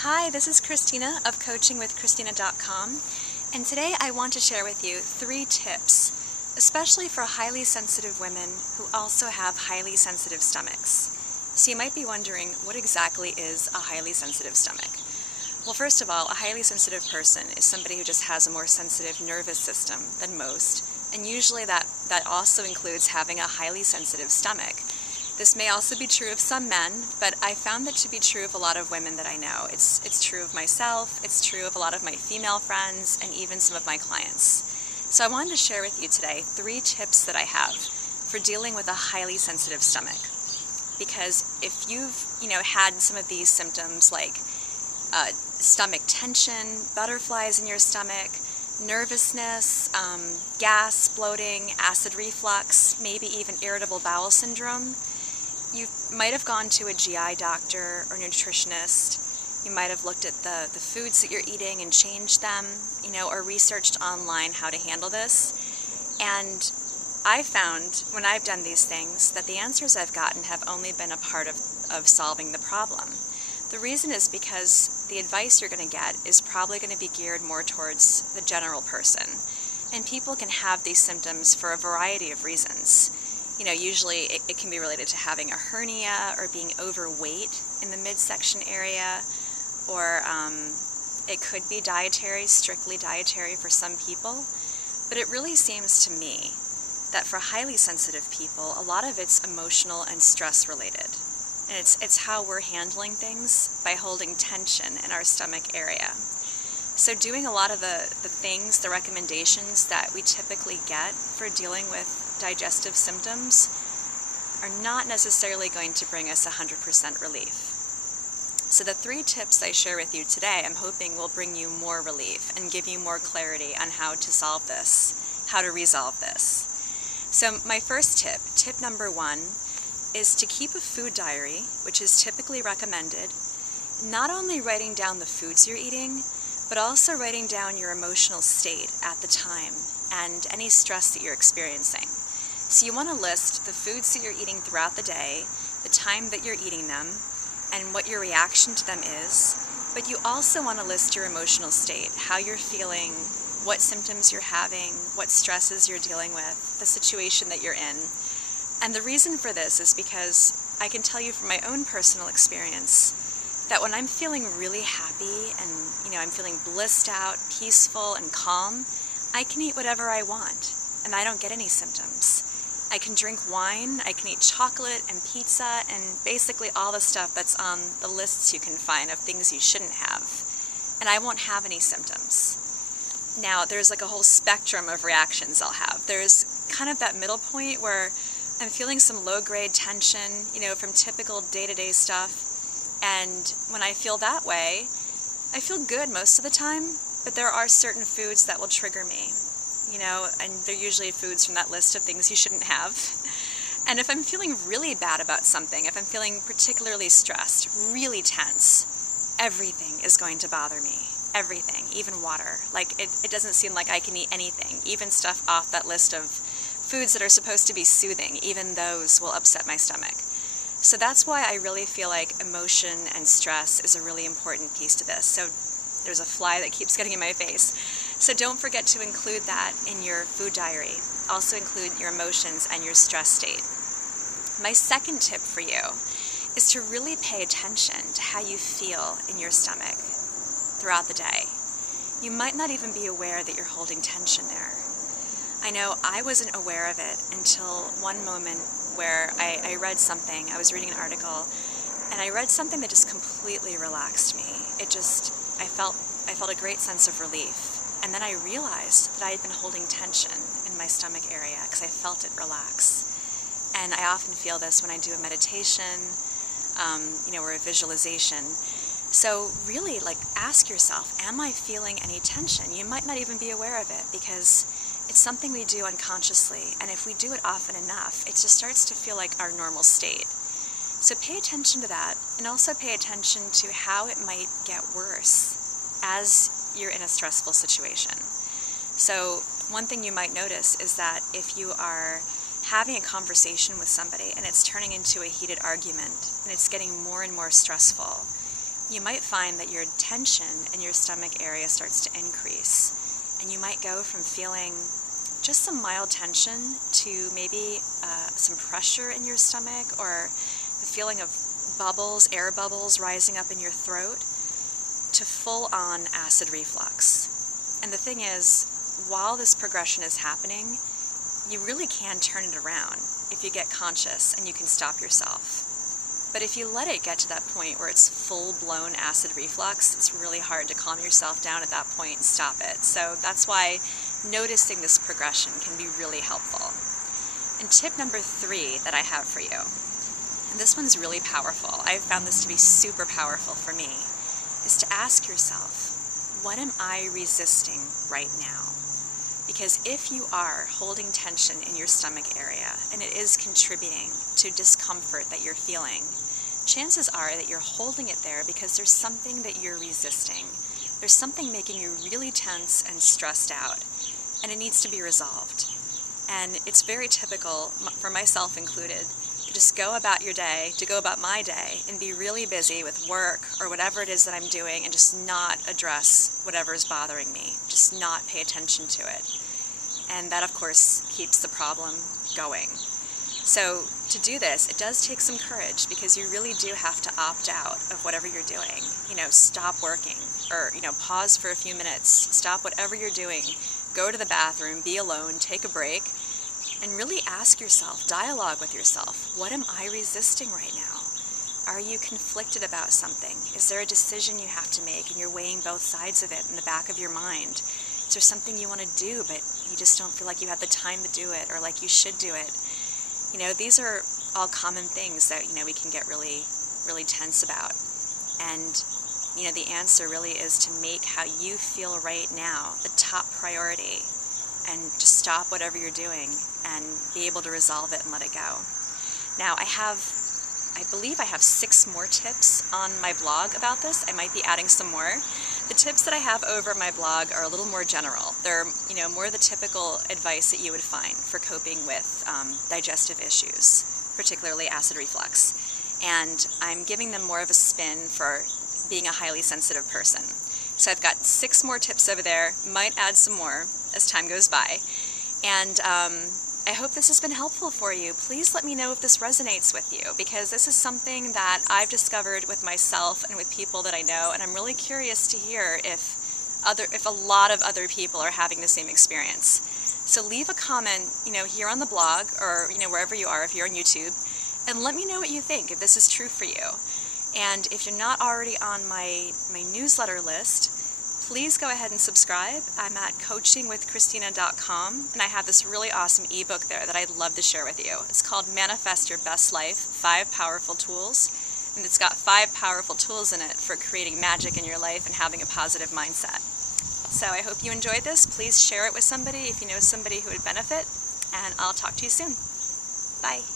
Hi, this is Christina of coachingwithchristina.com, and today I want to share with you 3 tips, especially for highly sensitive women who also have highly sensitive stomachs. So you might be wondering, what exactly is a highly sensitive stomach? Well, first of all, a highly sensitive person is somebody who just has a more sensitive nervous system than most, and usually that also includes having a highly sensitive stomach. This may also be true of some men, but I found that to be true of a lot of women that I know. It's true of myself, it's true of a lot of my female friends, and even some of my clients. So I wanted to share with you today 3 tips that I have for dealing with a highly sensitive stomach. Because if you've, had some of these symptoms like stomach tension, butterflies in your stomach, nervousness, gas, bloating, acid reflux, maybe even irritable bowel syndrome, you might have gone to a GI doctor or nutritionist. You might have looked at the foods that you're eating and changed them, or researched online how to handle this. And I found, when I've done these things, that the answers I've gotten have only been a part of solving the problem. The reason is because the advice you're going to get is probably going to be geared more towards the general person. And people can have these symptoms for a variety of reasons. Usually it can be related to having a hernia or being overweight in the midsection area, or it could be dietary, strictly dietary for some people. But it really seems to me that for highly sensitive people, a lot of it's emotional and stress related. And it's how we're handling things by holding tension in our stomach area. So doing a lot of the things, the recommendations that we typically get for dealing with digestive symptoms are not necessarily going to bring us 100% relief. So the 3 tips I share with you today, I'm hoping will bring you more relief and give you more clarity on how to solve this, how to resolve this. So my first tip number 1, is to keep a food diary, which is typically recommended, not only writing down the foods you're eating, but also writing down your emotional state at the time and any stress that you're experiencing. So you want to list the foods that you're eating throughout the day, the time that you're eating them, and what your reaction to them is, but you also want to list your emotional state, how you're feeling, what symptoms you're having, what stresses you're dealing with, the situation that you're in. And the reason for this is because I can tell you from my own personal experience that when I'm feeling really happy and, I'm feeling blissed out, peaceful, and calm, I can eat whatever I want, and I don't get any symptoms. I can drink wine, I can eat chocolate and pizza, and basically all the stuff that's on the lists you can find of things you shouldn't have, and I won't have any symptoms. Now, there's like a whole spectrum of reactions I'll have. There's kind of that middle point where I'm feeling some low-grade tension, from typical day-to-day stuff, and when I feel that way, I feel good most of the time, but there are certain foods that will trigger me, and they're usually foods from that list of things you shouldn't have. And if I'm feeling really bad about something, if I'm feeling particularly stressed, really tense, everything is going to bother me. Everything, even water. Like, it doesn't seem like I can eat anything, even stuff off that list of foods that are supposed to be soothing, even those will upset my stomach. So that's why I really feel like emotion and stress is a really important piece to this. So there's a fly that keeps getting in my face. So don't forget to include that in your food diary. Also include your emotions and your stress state. My second tip for you is to really pay attention to how you feel in your stomach throughout the day. You might not even be aware that you're holding tension there. I know I wasn't aware of it until one moment where I read something. I was reading an article, and I read something that just completely relaxed me. I felt a great sense of relief. And then I realized that I had been holding tension in my stomach area because I felt it relax. And I often feel this when I do a meditation, or a visualization. So really, ask yourself, am I feeling any tension? You might not even be aware of it because it's something we do unconsciously, and if we do it often enough, it just starts to feel like our normal state. So pay attention to that, and also pay attention to how it might get worse as you're in a stressful situation. So one thing you might notice is that if you are having a conversation with somebody and it's turning into a heated argument and it's getting more and more stressful, you might find that your tension in your stomach area starts to increase, and you might go from feeling just some mild tension to maybe some pressure in your stomach, or the feeling of bubbles, air bubbles rising up in your throat, to full-on acid reflux. And the thing is, while this progression is happening, you really can turn it around if you get conscious and you can stop yourself. But if you let it get to that point where it's full-blown acid reflux, it's really hard to calm yourself down at that point and stop it. So that's why noticing this progression can be really helpful. And tip number 3 that I have for you, and this one's really powerful, I've found this to be super powerful for me, is to ask yourself, what am I resisting right now? Because if you are holding tension in your stomach area and it is contributing to discomfort that you're feeling, chances are that you're holding it there because there's something that you're resisting. There's something making you really tense and stressed out, and it needs to be resolved. And it's very typical, for myself included, to just go about your day, to go about my day, and be really busy with work or whatever it is that I'm doing, and just not address whatever is bothering me, just not pay attention to it. And that, of course, keeps the problem going. So to do this, it does take some courage, because you really do have to opt out of whatever you're doing. Stop working, or, pause for a few minutes, stop whatever you're doing, go to the bathroom, be alone, take a break, and really ask yourself, dialogue with yourself, what am I resisting right now? Are you conflicted about something? Is there a decision you have to make and you're weighing both sides of it in the back of your mind? Is there something you want to do but you just don't feel like you have the time to do it, or like you should do it? These are all common things that, we can get really, really tense about. And, the answer really is to make how you feel right now the top priority, and just stop whatever you're doing and be able to resolve it and let it go. Now, I believe I have 6 more tips on my blog about this. I might be adding some more. The tips that I have over my blog are a little more general. They're, more the typical advice that you would find for coping with digestive issues, particularly acid reflux. And I'm giving them more of a spin for being a highly sensitive person. So I've got 6 more tips over there, might add some more as time goes by. And I hope this has been helpful for you. Please let me know if this resonates with you, because this is something that I've discovered with myself and with people that I know, and I'm really curious to hear if a lot of other people are having the same experience. So leave a comment, here on the blog, or wherever you are, if you're on YouTube, and let me know what you think, if this is true for you. And if you're not already on my newsletter list, please go ahead and subscribe. I'm at coachingwithchristina.com, and I have this really awesome ebook there that I'd love to share with you. It's called Manifest Your Best Life, 5 Powerful Tools, and it's got 5 powerful tools in it for creating magic in your life and having a positive mindset. So I hope you enjoyed this. Please share it with somebody if you know somebody who would benefit, and I'll talk to you soon. Bye.